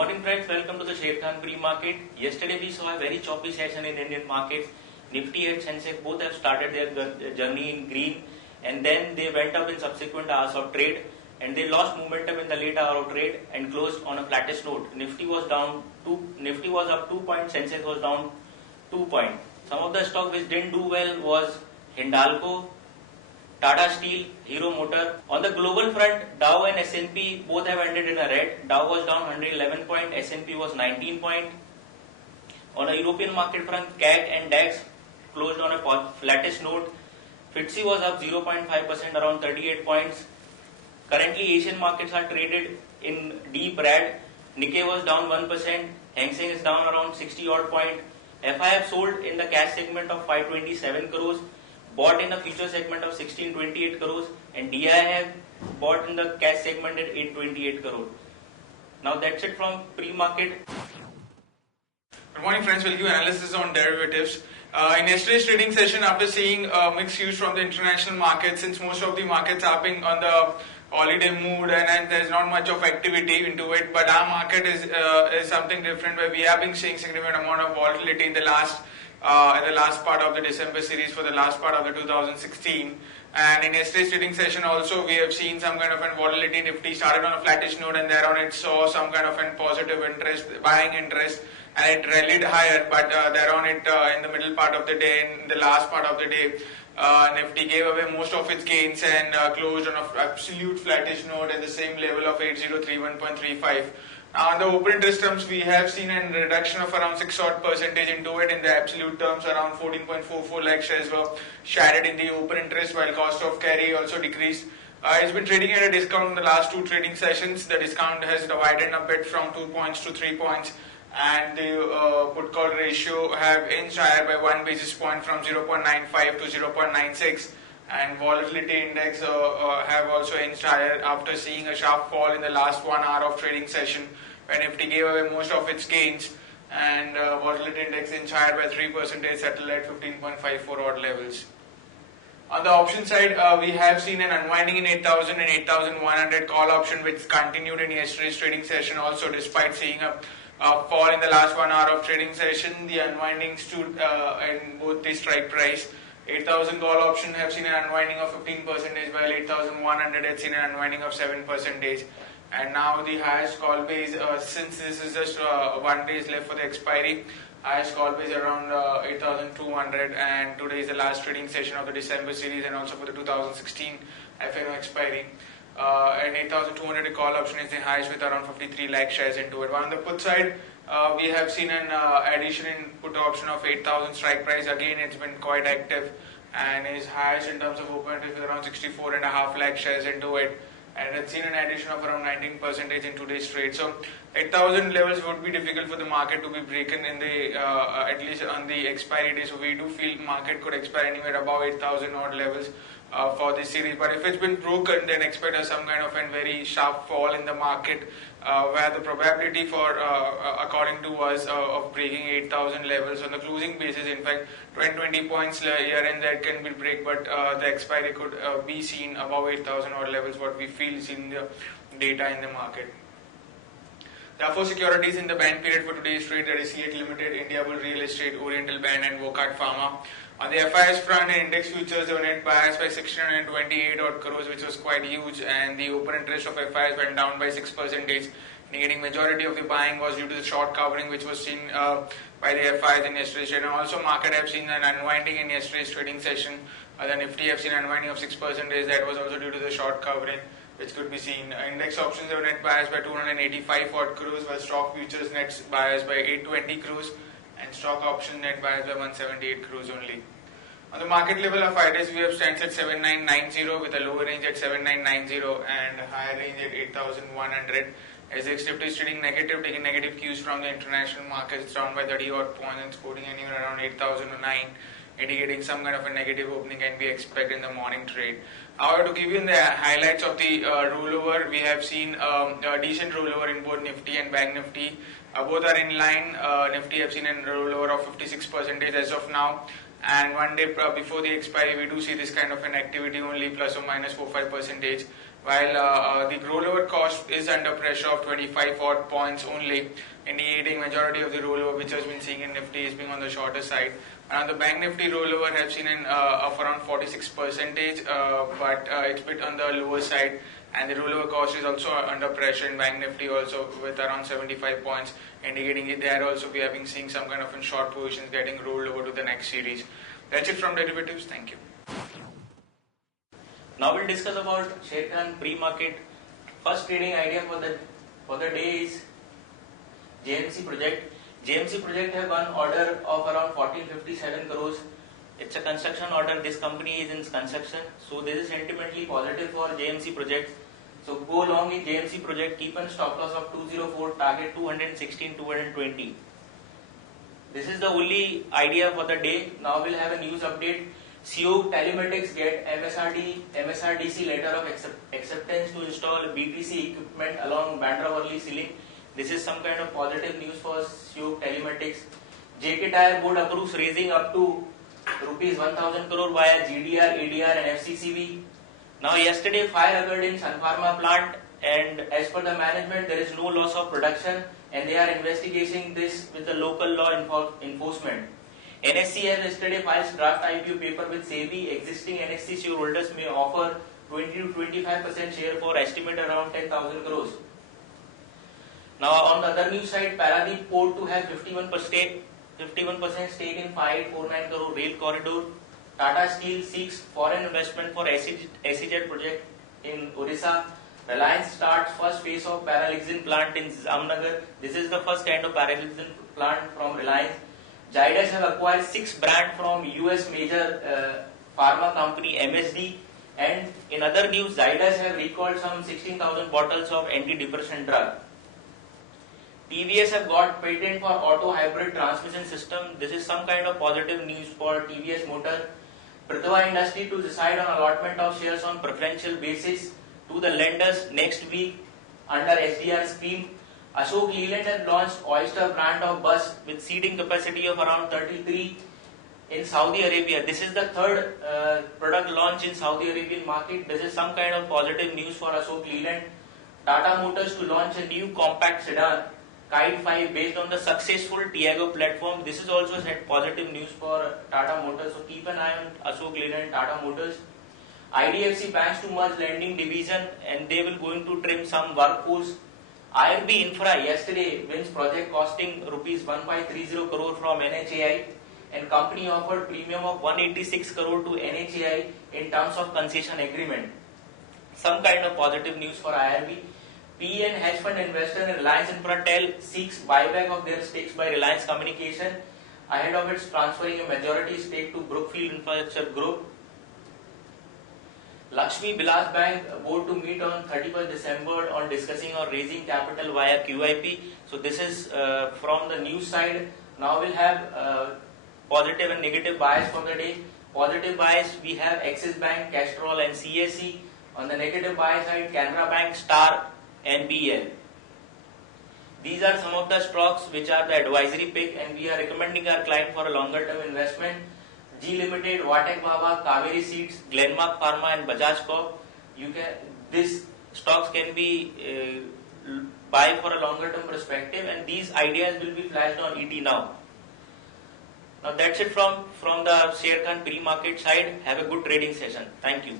morning friends, welcome to the Sharekhan pre-market. Yesterday we saw a very choppy session in Indian markets. Nifty and Sensex both have started their journey in green and then they went up in subsequent hours of trade and they lost momentum in the late hour of trade and closed on a flattish note. Nifty was up 2 points, Sensex was down 2 points. Some of the stock which didn't do well was Hindalco, Tata Steel, Hero Motor. On the global front, Dow and S&P both have ended in a red. Dow was down 111 points, S&P was 19 points. On a European market front, CAC and DAX closed on a flattish note. FTSE was up 0.5%, around 38 points. Currently, Asian markets are traded in deep red. Nikkei was down 1%. Hang Seng is down around 60 odd points. FIF sold in the cash segment of 527 crores. Bought in the future segment of 1628 crores and DI have bought in the cash segment at 828 crores. Now that's it from pre-market. Good morning friends, we'll give analysis on derivatives. In yesterday's trading session, after seeing mixed views from the international markets, since most of the markets are being on the holiday mood and there's not much of activity into it, but our market is something different where we have been seeing significant amount of volatility in the last part of the December series for the last part of the 2016, and in yesterday's trading session also we have seen some kind of an volatility. Nifty started on a flattish note and thereon it saw some kind of an positive interest, buying interest, and it rallied higher, but thereon it in the middle part of the day, in the last part of the day, Nifty gave away most of its gains and closed on an absolute flattish note at the same level of 8031.35. Now, on the open interest terms, we have seen a reduction of around 6 odd percentage into it. In the absolute terms, around 14.44 lakh shares were shaded in the open interest, while cost of carry also decreased. It's been trading at a discount in the last two trading sessions. The discount has widened a bit from 2 points to 3 points, and the put call ratio have inched higher by 1 basis point from 0.95 to 0.96. And volatility index have also inched higher after seeing a sharp fall in the last 1 hour of trading session when Nifty gave away most of its gains, and volatility index inched higher by 3%, settled at 15.54 odd levels. On the option side, we have seen an unwinding in 8000 and 8100 call option, which continued in yesterday's trading session also. Despite seeing a fall in the last 1 hour of trading session, the unwinding stood in both the strike price. 8000 call option have seen an unwinding of 15%, while 8100 had seen an unwinding of 7%. And now the highest call base, since this is just 1 day left for the expiry, highest call base around 8200, and today is the last trading session of the December series and also for the 2016 FNO expiry. And 8200 call option is the highest with around 53 lakh shares into it. While on the put side, we have seen an addition in put option of 8000 strike price. Again, it's been quite active and is highest in terms of open interest with around 64.5 lakh shares into it, and it's seen an addition of around 19% in today's trade. So 8000 levels would be difficult for the market to be broken in the at least on the expiry day. So we do feel market could expire anywhere above 8000 odd levels for this series, but if it's been broken, then expect some kind of a very sharp fall in the market, where the probability for according to us of breaking 8000 levels on the closing basis, in fact 20 points here and there can be break, but the expiry could be seen above 8000 odd levels, what we feel is in the data in the market. There are 4 securities in the ban period for today's trade, that is C8 Limited, India Bull Real Estate, Oriental Ban and Wockhardt Pharma. On the FIS front, index futures were net biased by 628 odd crores, which was quite huge, and the open interest of FIS went down by 6%, negating majority of the buying was due to the short covering which was seen by the FIs in yesterday's trade. And also market have seen an unwinding in yesterday's trading session. The Nifty have seen an unwinding of 6%, that was also due to the short covering which could be seen. Index options were net biased by 285 odd crores, while stock futures net biased by 820 crores and stock options net biased by 178 crores only. On the market level of IDs, we have stands at 7990 with a lower range at 7990 and a higher range at 8100. As the Nifty is trading negative, taking negative cues from the international markets, down by 30 odd points and quoting anywhere around 8009, indicating some kind of a negative opening can be expected in the morning trade. However, to give you the highlights of the rollover, we have seen a decent rollover in both Nifty and Bank Nifty. Both are in line. Nifty have seen a rollover of 56% as of now, and 1 day before the expiry we do see this kind of an activity only, plus or minus 4-5%. while the rollover cost is under pressure of 25 odd points only, indicating majority of the rollover which has been seen in Nifty is being on the shorter side. And the Bank Nifty rollover have seen an of around 46%, but it's a bit on the lower side, and the rollover cost is also under pressure in Bank Nifty also with around 75 points, indicating that there also we have been seeing some kind of in short positions getting rolled over to the next series. That's it from derivatives. Thank you. Now we'll discuss about Sharekhan pre-market. First trading idea for the day is JMC Project. JMC Project have one order of around 1457 crores. It's a construction order. This company is in construction, so this is sentimentally positive for JMC Project. So go along with JMC Project. Keep a stop loss of 204. Target 216, 220. This is the only idea for the day. Now we'll have a news update. CO Telematics get MSRDC letter of acceptance to install BTC equipment along Bandra Worli ceiling. This is some kind of positive news for CO Telematics. JK Tyre Board approves raising up to rupees 1000 crore via GDR, ADR and FCCB. Now yesterday fire occurred in Sun Pharma plant, and as per the management there is no loss of production, and they are investigating this with the local law enforcement. NSE has yesterday filed draft IPO paper with SEBI. Existing NSE shareholders may offer 20 to 25% share for estimate around 10,000 crores. Now on the other news side, Paradip Port to have 51% stake in 5849 crore rail corridor. Tata Steel seeks foreign investment for SEZ project in Odisha. Reliance starts first phase of Paralixin plant in Jamnagar. This is the first kind of Paralixin plant from Reliance. Zydus have acquired 6 brands from US major pharma company MSD. And in other news, Zydus have recalled some 16,000 bottles of antidepressant drug. TVS have got patent for auto hybrid transmission system. This is some kind of positive news for TVS Motor. Pratibha Industry to decide on allotment of shares on preferential basis to the lenders next week under SDR scheme. Ashok Leyland has launched Oyster brand of bus with seating capacity of around 33 in Saudi Arabia. This is the third product launch in Saudi Arabian market. This is some kind of positive news for Ashok Leyland. Tata Motors to launch a new compact sedan Kite 5 based on the successful Tiago platform. This is also positive news for Tata Motors. So keep an eye on Ashok Leyland and Tata Motors. IDFC plans to merge lending division, and they will going to trim some workforce. IRB Infra yesterday wins project costing rupees 1530 crore from NHAI, and company offered premium of 186 crore to NHAI in terms of concession agreement. Some kind of positive news for IRB. PE and hedge fund investor in Reliance Infratel seeks buyback of their stakes by Reliance Communication ahead of its transferring a majority stake to Brookfield Infrastructure Group. Lakshmi Vilas Bank board to meet on 31st December on discussing or raising capital via QIP. So this is from the news side. Now we'll have positive and negative bias for the day. Positive bias, we have Axis Bank, Castrol and CSE. On the negative bias side, Canara Bank, Star and BL. These are some of the stocks which are the advisory pick, and we are recommending our client for a longer term investment. G Limited, Vatek Baba, Kaveri Seeds, Glenmark Pharma and Bajaj Corp. These stocks can be buy for a longer term perspective, and these ideas will be flashed on ET now. Now that's it from the Sharekhan pre-market side. Have a good trading session. Thank you.